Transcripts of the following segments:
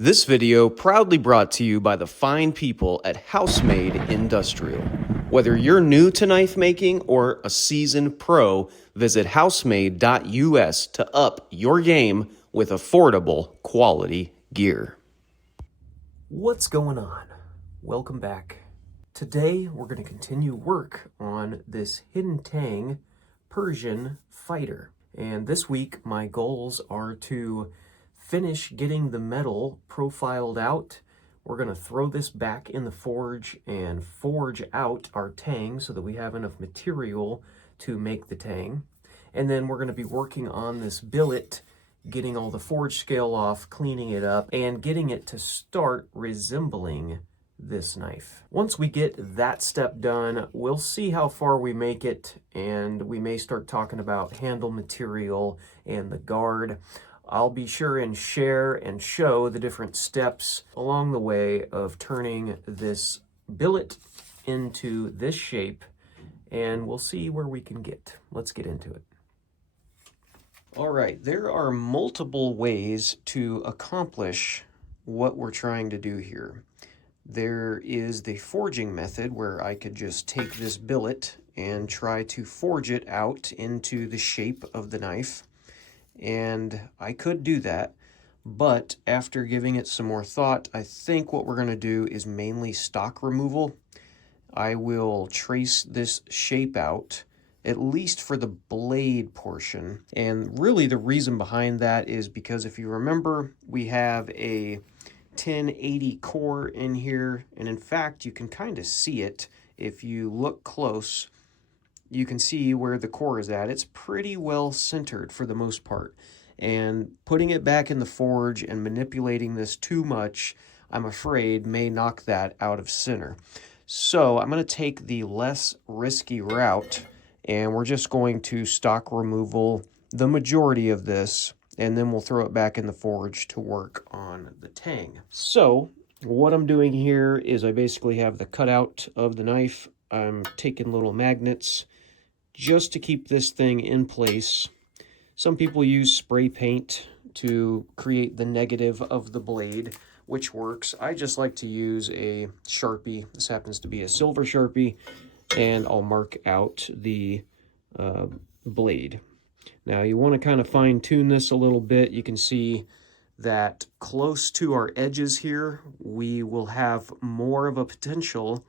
This video proudly brought to you by the fine people at Housemade Industrial. Whether you're new to knife making or a seasoned pro, visit housemade.us to up your game with affordable quality gear. What's going on? Welcome back. Today we're going to continue work on this hidden tang Persian fighter. And this week my goals are to finish getting the metal profiled out. We're going to throw this back in the forge and forge out our tang so that we have enough material to make the tang. And then we're going to be working on this billet, getting all the forge scale off, cleaning it up, and getting it to start resembling this knife. Once we get that step done, we'll see how far we make it, and we may start talking about handle material and the guard. I'll be sure and share and show the different steps along the way of turning this billet into this shape, and we'll see where we can get. Let's get into it. All right, there are multiple ways to accomplish what we're trying to do here. There is the forging method where I could just take this billet and try to forge it out into the shape of the knife. And I could do that, but after giving it some more thought, I think what we're going to do is mainly stock removal. I will trace this shape out, at least for the blade portion. And really the reason behind that is because if you remember, we have a 1080 core in here, and in fact, you can kind of see it if you look close. You can see where the core is at. It's pretty well centered for the most part. And putting it back in the forge and manipulating this too much, I'm afraid, may knock that out of center. So I'm going to take the less risky route, and we're just going to stock removal the majority of this, and then we'll throw it back in the forge to work on the tang. So what I'm doing here is I basically have the cutout of the knife. I'm taking little magnets just to keep this thing in place. Some people use spray paint to create the negative of the blade, which works. I just like to use a Sharpie. This happens to be a silver Sharpie, and I'll mark out the blade. Now you want to kind of fine tune this a little bit. You can see that close to our edges here, we will have more of a potential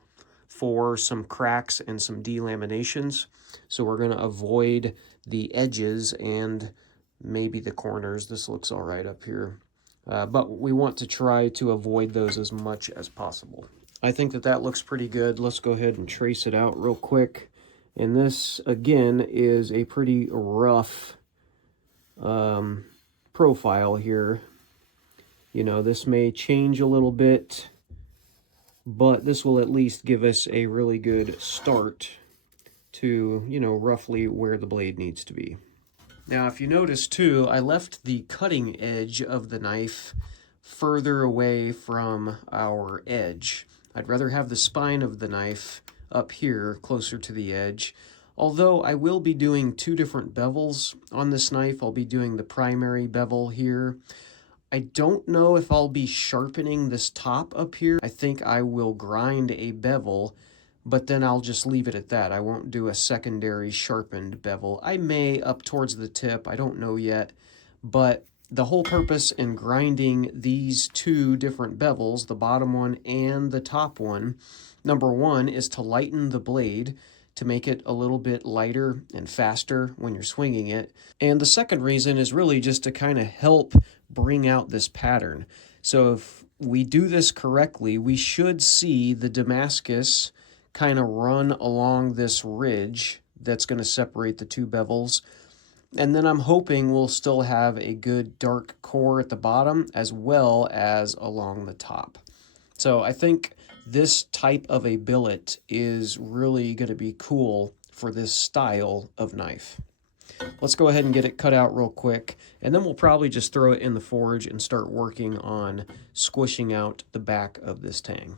for some cracks and some delaminations. So we're going to avoid the edges and maybe the corners. This looks all right up here. But we want to try to avoid those as much as possible. I think that that looks pretty good. Let's go ahead and trace it out real quick. And this, again, is a pretty rough profile here. You know, this may change a little bit, but this will at least give us a really good start to, you know, roughly where the blade needs to be. Now, if you notice too, I left the cutting edge of the knife further away from our edge. I'd rather have the spine of the knife up here closer to the edge. Although I will be doing two different bevels on this knife. I'll be doing the primary bevel here. I don't know if I'll be sharpening this top up here. I think I will grind a bevel, but then I'll just leave it at that. I won't do a secondary sharpened bevel. I may up towards the tip, I don't know yet, but the whole purpose in grinding these two different bevels, the bottom one and the top one, number one is to lighten the blade, to make it a little bit lighter and faster when you're swinging it. And the second reason is really just to kind of help bring out this pattern. So if we do this correctly, we should see the Damascus kind of run along this ridge that's going to separate the two bevels. And then I'm hoping we'll still have a good dark core at the bottom as well as along the top. So I think this type of a billet is really going to be cool for this style of knife. Let's go ahead and get it cut out real quick, and then we'll probably just throw it in the forge and start working on squishing out the back of this tang.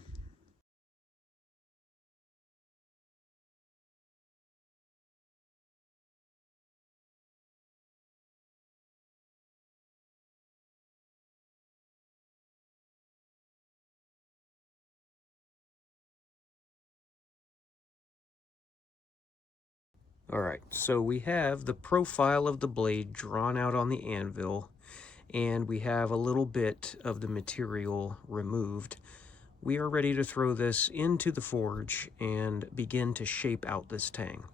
All right, so we have the profile of the blade drawn out on the anvil, and we have a little bit of the material removed. We are ready to throw this into the forge and begin to shape out this tang.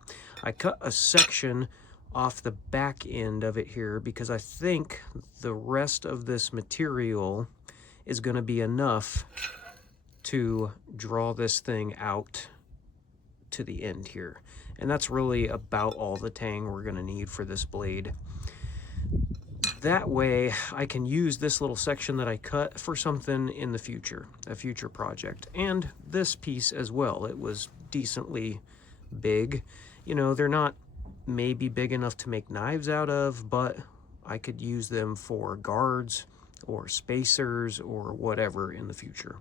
I cut a section off the back end of it here because I think the rest of this material is going to be enough to draw this thing out to the end here. And that's really about all the tang we're going to need for this blade. That way I can use this little section that I cut for something in the future, a future project. And this piece as well, it was decently big. You know, they're not maybe big enough to make knives out of, but I could use them for guards or spacers or whatever in the future.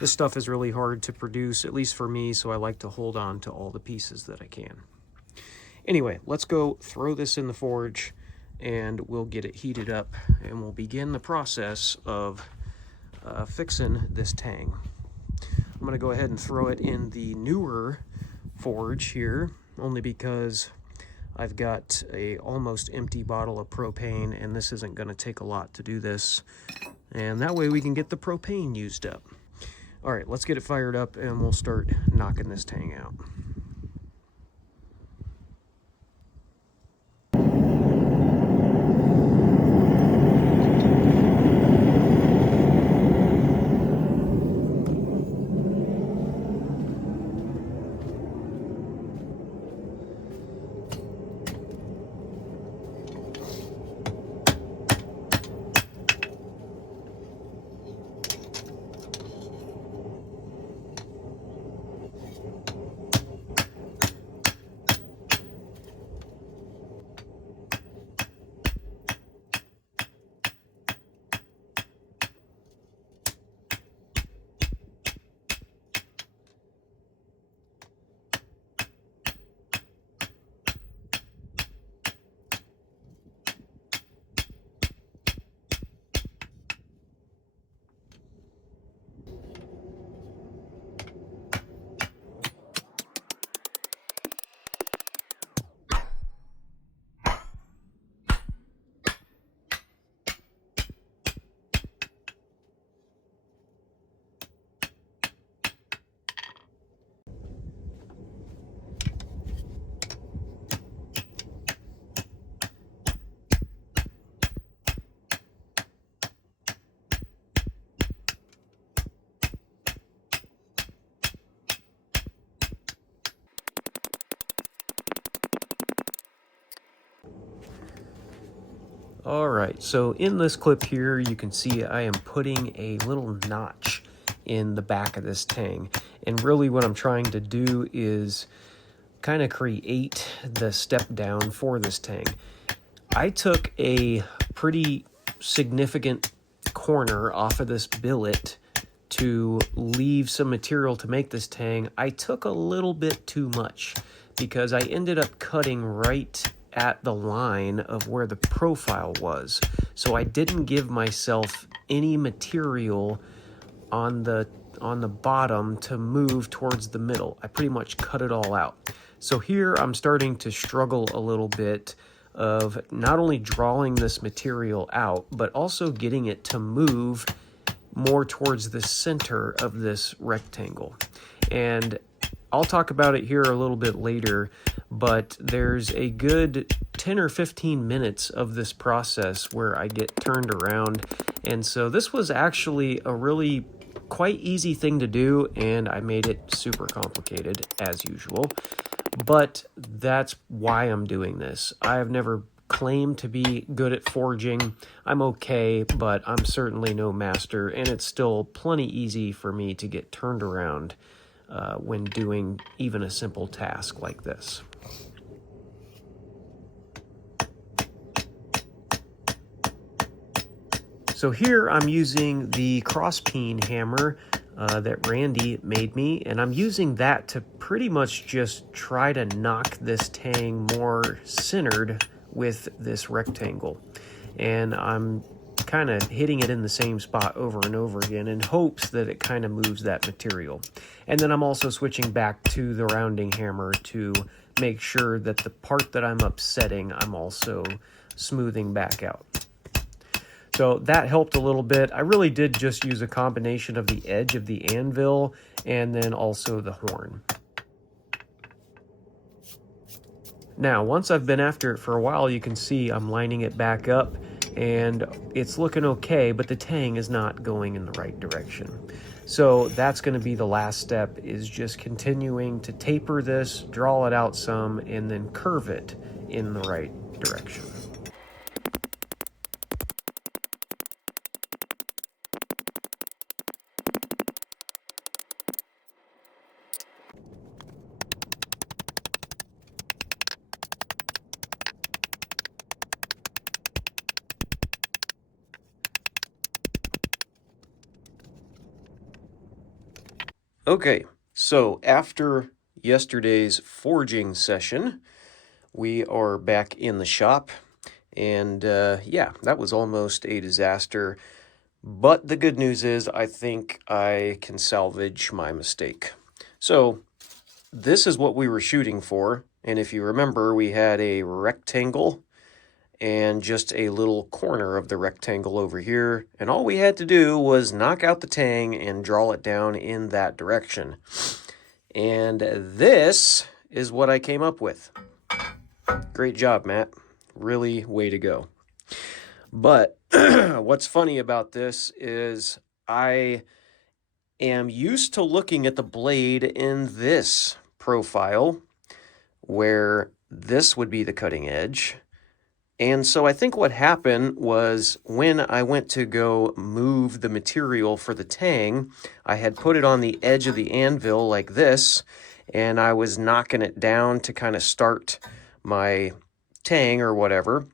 This stuff is really hard to produce, at least for me, so I like to hold on to all the pieces that I can. Anyway, let's go throw this in the forge and we'll get it heated up and we'll begin the process of fixing this tang. I'm gonna go ahead and throw it in the newer forge here, only because I've got a almost empty bottle of propane and this isn't gonna take a lot to do this. And that way we can get the propane used up. All right, let's get it fired up and we'll start knocking this tang out. All right, so in this clip here, you can see I am putting a little notch in the back of this tang. And really what I'm trying to do is kind of create the step down for this tang. I took a pretty significant corner off of this billet to leave some material to make this tang. I took a little bit too much because I ended up cutting right at the line of where the profile was. So I didn't give myself any material on the bottom to move towards the middle. I pretty much cut it all out. So here I'm starting to struggle a little bit of not only drawing this material out, but also getting it to move more towards the center of this rectangle. And I'll talk about it here a little bit later, but there's a good 10 or 15 minutes of this process where I get turned around. And so this was actually a really quite easy thing to do, and I made it super complicated as usual. But that's why I'm doing this. I have never claimed to be good at forging. I'm okay, but I'm certainly no master, and it's still plenty easy for me to get turned around when doing even a simple task like this. So here I'm using the cross peen hammer that Randy made me, and I'm using that to pretty much just try to knock this tang more centered with this rectangle. And I'm kind of hitting it in the same spot over and over again in hopes that it kind of moves that material. And then I'm also switching back to the rounding hammer to make sure that the part that I'm upsetting, I'm also smoothing back out. So that helped a little bit. I really did just use a combination of the edge of the anvil and then also the horn. Now, once I've been after it for a while, you can see I'm lining it back up and it's looking okay, but the tang is not going in the right direction. So that's going to be the last step, is just continuing to taper this, draw it out some, and then curve it in the right direction. Okay, so after yesterday's forging session, we are back in the shop, and yeah, that was almost a disaster. But the good news is I think I can salvage my mistake. So this is what we were shooting for, and if you remember, we had a rectangle and just a little corner of the rectangle over here, and all we had to do was knock out the tang and draw it down in that direction. And this is what I came up with. Great job, Matt. Really, way to go. But what's funny about this is I am used to looking at the blade in this profile, where this would be the cutting edge. And so I think what happened was when I went to go move the material for the tang, I had put it on the edge of the anvil like this, and I was knocking it down to kind of start my tang or whatever,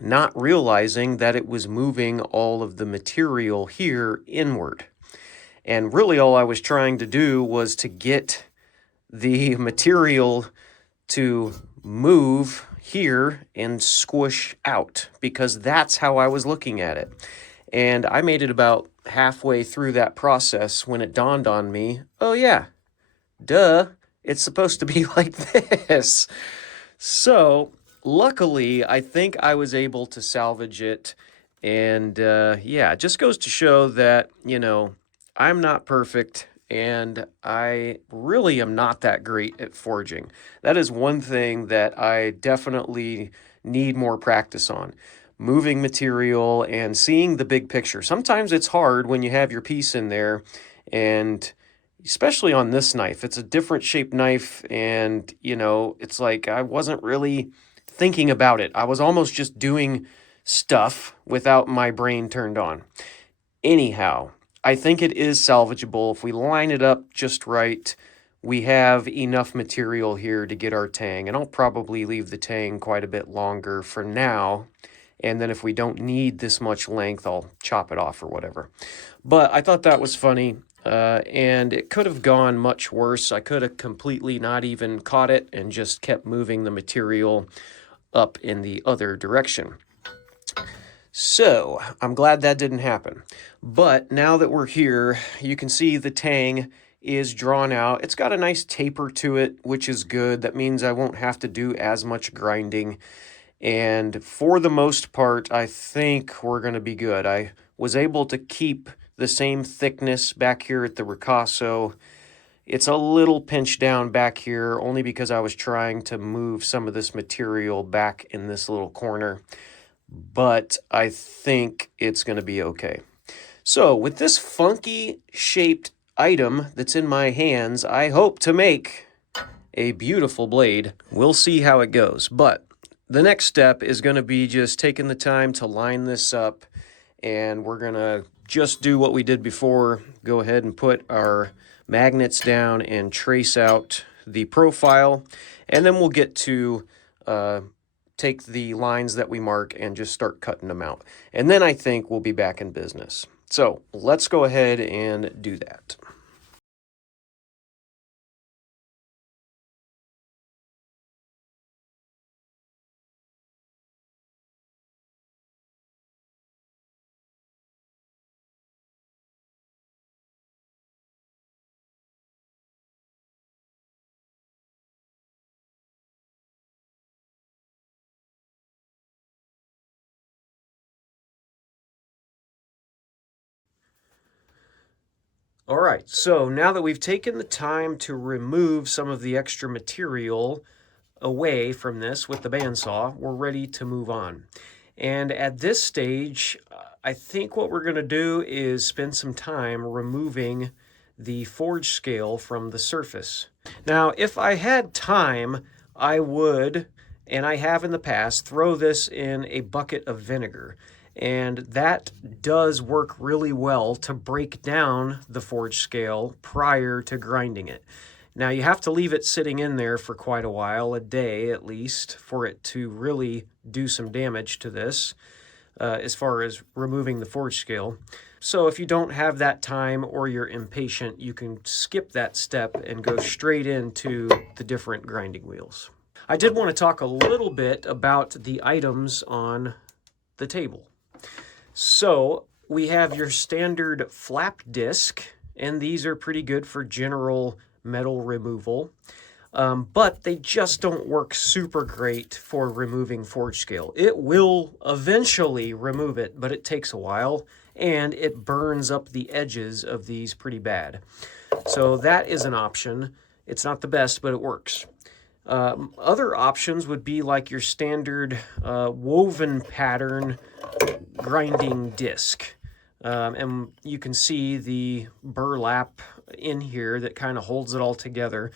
not realizing that it was moving all of the material here inward. And really all I was trying to do was to get the material to move here and squish out, because that's how I was looking at it. And I made it about halfway through that process when it dawned on me, oh yeah, duh, it's supposed to be like this. So luckily, I think I was able to salvage it. And yeah, it just goes to show that, I'm not perfect, and I really am not that great at forging. That is one thing that I definitely need more practice on. Moving material and seeing the big picture. Sometimes it's hard when you have your piece in there, and especially on this knife, it's a different shaped knife, and it's like I wasn't really thinking about it. I was almost just doing stuff without my brain turned on. Anyhow, I think it is salvageable if we line it up just right. We have enough material here to get our tang, and I'll probably leave the tang quite a bit longer for now. And then if we don't need this much length, I'll chop it off or whatever. But I thought that was funny, and it could have gone much worse. I could have completely not even caught it and just kept moving the material up in the other direction. So I'm glad that didn't happen. But now that we're here, you can see the tang is drawn out. It's got a nice taper to it, which is good. That means I won't have to do as much grinding. And for the most part, I think we're going to be good. I was able to keep the same thickness back here at the ricasso. It's a little pinched down back here only because I was trying to move some of this material back in this little corner. But I think it's going to be okay. So with this funky shaped item that's in my hands, I hope to make a beautiful blade. We'll see how it goes. But the next step is going to be just taking the time to line this up, and we're going to just do what we did before. Go ahead and put our magnets down and trace out the profile, and then we'll get to take the lines that we mark and just start cutting them out. And then I think we'll be back in business. So let's go ahead and do that. All right, so now that we've taken the time to remove some of the extra material away from this with the bandsaw, we're ready to move on. And at this stage, I think what we're going to do is spend some time removing the forge scale from the surface. Now, if I had time, I would, and I have in the past, throw this in a bucket of vinegar. And that does work really well to break down the forge scale prior to grinding it. Now you have to leave it sitting in there for quite a while, a day at least, for it to really do some damage to this as far as removing the forge scale. So if you don't have that time or you're impatient, you can skip that step and go straight into the different grinding wheels. I did want to talk a little bit about the items on the table. So we have your standard flap disc, and these are pretty good for general metal removal, but they just don't work super great for removing forge scale. It will eventually remove it, but it takes a while, and it burns up the edges of these pretty bad. So that is an option. It's not the best, but it works. Other options would be like your standard woven pattern grinding disc. And you can see the burlap in here that kind of holds it all together.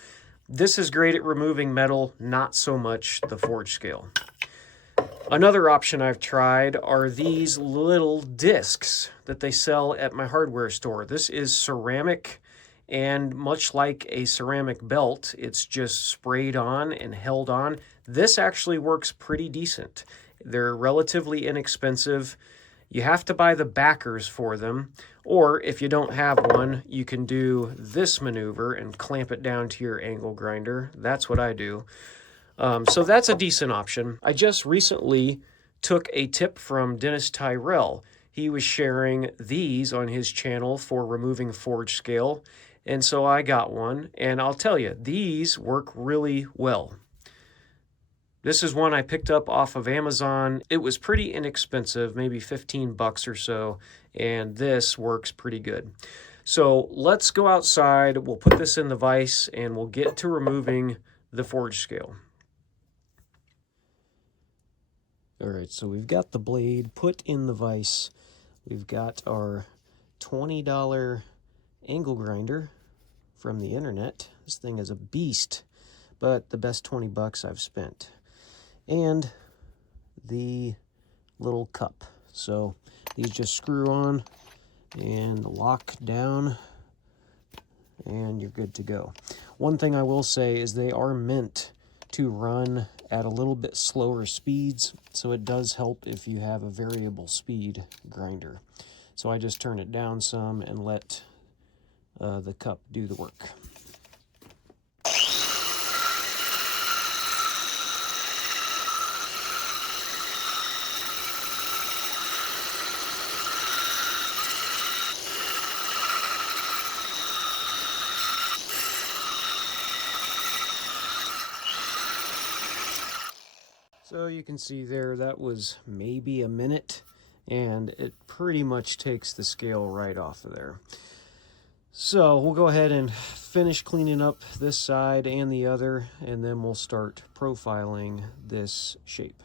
This is great at removing metal, not so much the forge scale. Another option I've tried are these little discs that they sell at my hardware store. This is ceramic, and much like a ceramic belt, it's just sprayed on and held on. This actually works pretty decent. They're relatively inexpensive. You have to buy the backers for them, or if you don't have one, you can do this maneuver and clamp it down to your angle grinder. That's what I do. So that's a decent option. I just recently took a tip from Dennis Tyrell. He was sharing these on his channel for removing forge scale, and so I got one, and I'll tell you, these work really well. This is one I picked up off of Amazon. It was pretty inexpensive, maybe 15 bucks or so, and this works pretty good. So let's go outside, we'll put this in the vise, and we'll get to removing the forge scale. All right, so we've got the blade put in the vise. We've got our $20 angle grinder from the internet. This thing is a beast, but the best 20 bucks I've spent. And the little cup. So these just screw on and lock down, and you're good to go. One thing I will say is they are meant to run at a little bit slower speeds, so it does help if you have a variable speed grinder. So I just turn it down some and let the cup do the work. So you can see there, that was maybe a minute, and it pretty much takes the scale right off of there. So we'll go ahead and finish cleaning up this side and the other, and then we'll start profiling this shape.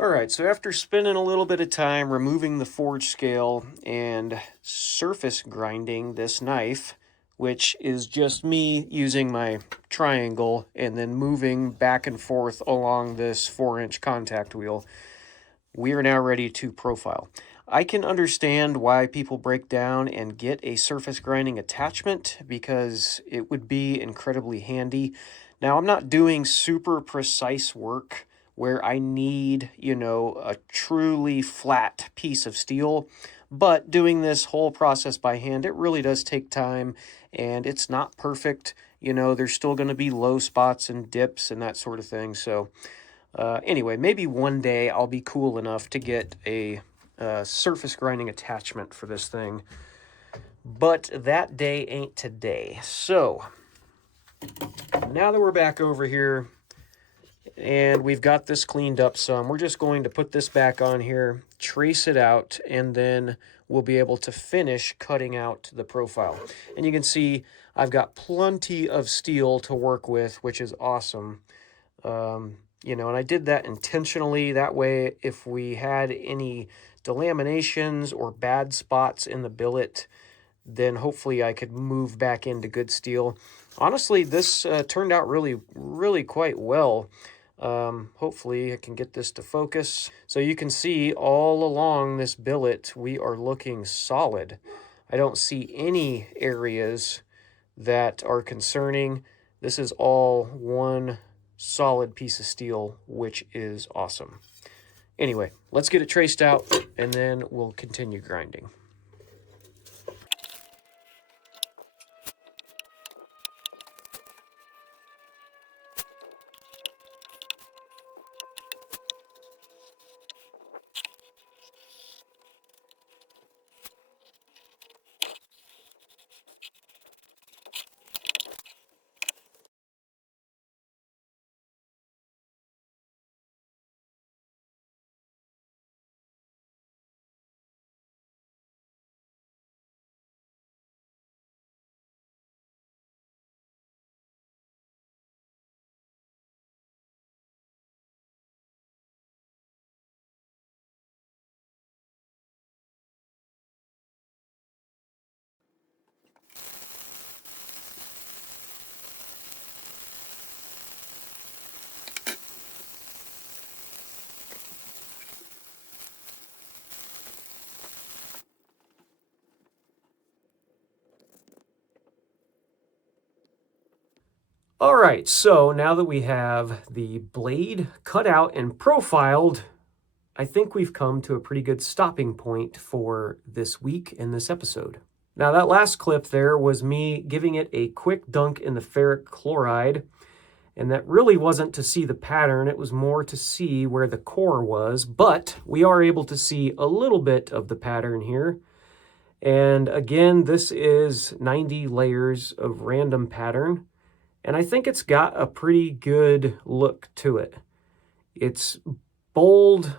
All right, so after spending a little bit of time removing the forge scale and surface grinding this knife, which is just me using my triangle and then moving back and forth along this 4-inch contact wheel, we are now ready to profile. I can understand why people break down and get a surface grinding attachment because it would be incredibly handy. Now, I'm not doing super precise work where I need, a truly flat piece of steel, but doing this whole process by hand, it really does take time and it's not perfect. There's still going to be low spots and dips and that sort of thing. So, anyway, maybe one day I'll be cool enough to get a surface grinding attachment for this thing, but that day ain't today. So now that we're back over here and we've got this cleaned up some, we're just going to put this back on here, trace it out, and then we'll be able to finish cutting out the profile. And you can see I've got plenty of steel to work with, which is awesome. And I did that intentionally. That way, if we had any delaminations or bad spots in the billet, then hopefully I could move back into good steel. Honestly, this turned out really, really quite well. Hopefully I can get this to focus. So you can see all along this billet, we are looking solid. I don't see any areas that are concerning. This is all one solid piece of steel, which is awesome. Anyway, let's get it traced out and then we'll continue grinding. All right, so now that we have the blade cut out and profiled, I think we've come to a pretty good stopping point for this week in this episode. Now, that last clip there was me giving it a quick dunk in the ferric chloride, and that really wasn't to see the pattern, it was more to see where the core was, but we are able to see a little bit of the pattern here. And again, this is 90 layers of random pattern. And I think it's got a pretty good look to it. It's bold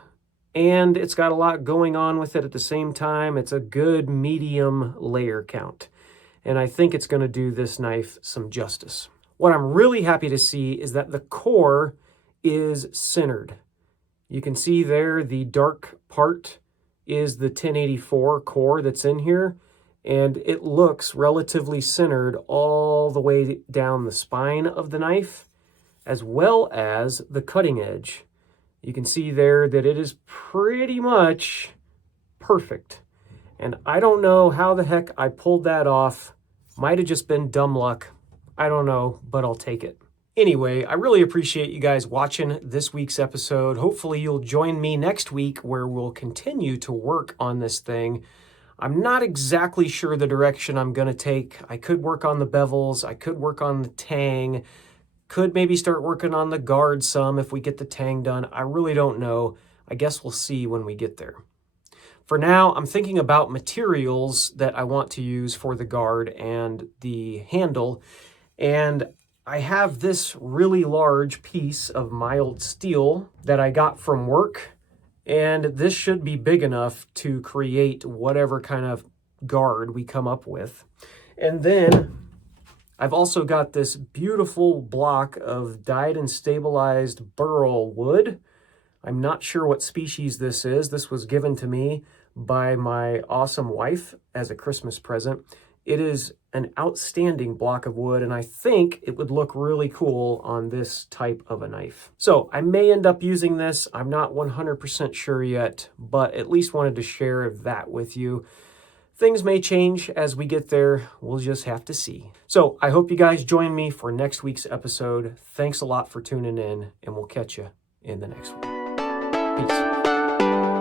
and it's got a lot going on with it at the same time. It's a good medium layer count. And I think it's going to do this knife some justice. What I'm really happy to see is that the core is centered. You can see there the dark part is the 1084 core that's in here. And it looks relatively centered all the way down the spine of the knife, as well as the cutting edge. You can see there that it is pretty much perfect. And I don't know how the heck I pulled that off. Might have just been dumb luck. I don't know, but I'll take it. Anyway, I really appreciate you guys watching this week's episode. Hopefully you'll join me next week where we'll continue to work on this thing. I'm not exactly sure the direction I'm going to take. I could work on the bevels. I could work on the tang. Could maybe start working on the guard some if we get the tang done. I really don't know. I guess we'll see when we get there. For now, I'm thinking about materials that I want to use for the guard and the handle. And I have this really large piece of mild steel that I got from work. And this should be big enough to create whatever kind of guard we come up with. And then I've also got this beautiful block of dyed and stabilized burl wood. I'm not sure what species this is. This was given to me by my awesome wife as a Christmas present. It is an outstanding block of wood, and I think it would look really cool on this type of a knife. So I may end up using this. I'm not 100% sure yet, but at least wanted to share that with you. Things may change as we get there. We'll just have to see. So I hope you guys join me for next week's episode. Thanks a lot for tuning in, and we'll catch you in the next one. Peace.